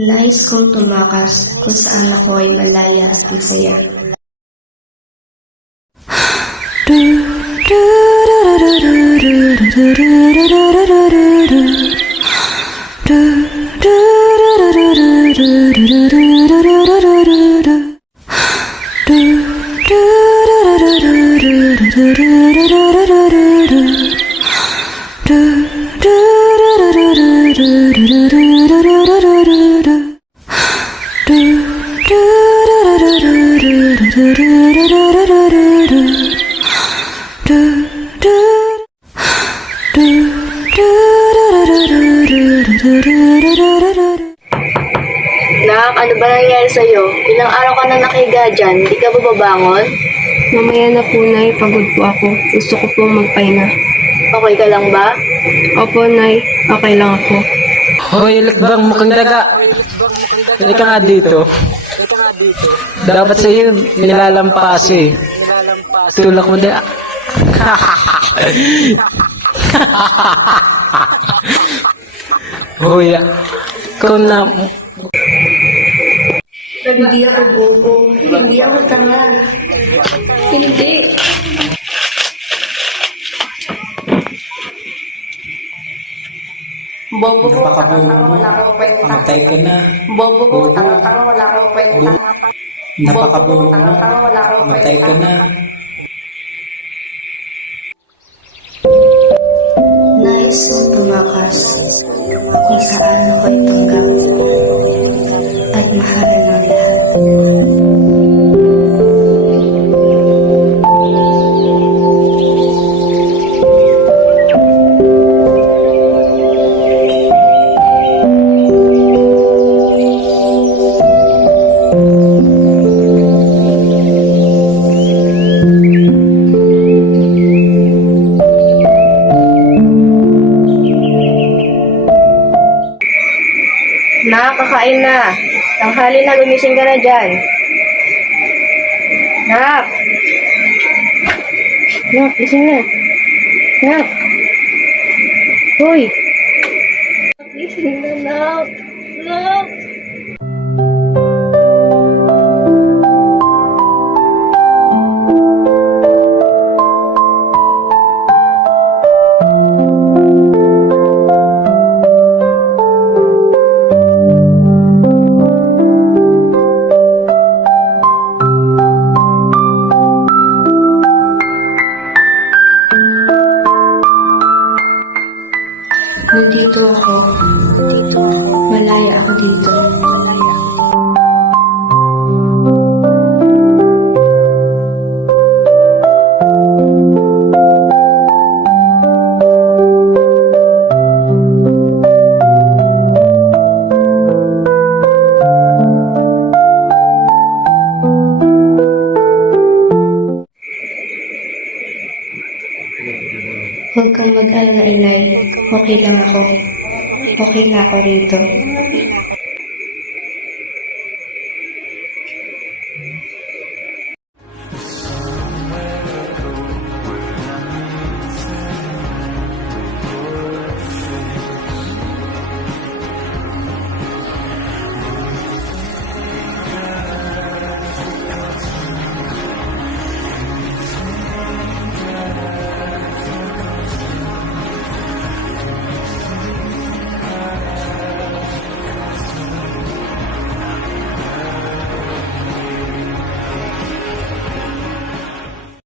Nais kong tumakas kung saan ako ay malaya at masaya. Nak, ano ba nangyari sa'yo? Ilang araw ka na nakahiga dyan, di ka ba babangon? Mamaya na po, Nay. Pagod po ako. Gusto ko po magpahinga. Okay ka lang ba? Opo, Nay. Okay lang ako. Hoy, lakbang mukhang daga. Hindi ka nga dito. Dapat sa iyo nilalampas eh. Tulak mo din. Hoy, kung na... Hindi ako bobo. Hindi ako tanga. Hindi. Bobo ko, tanga-tanga, wala kang kwenta. Matay ka na. Bobo ko, tanga-tanga, wala kang kwenta. Napakabulo mo. Tanga-tanga, wala kang Matay ka na. Nais kong tumakas kung saan ako ay tanggap at mahal ng lahat. Nakakakain na. Tanghali na, gumising ka na dyan. Nak! Nak, gising na. Nak! Hoy! Gising na, Nak! Nak! Nandito ako. Malaya ako dito. Huwag kang mag-alala, Inay. Okay lang ako. Okay na ako rito.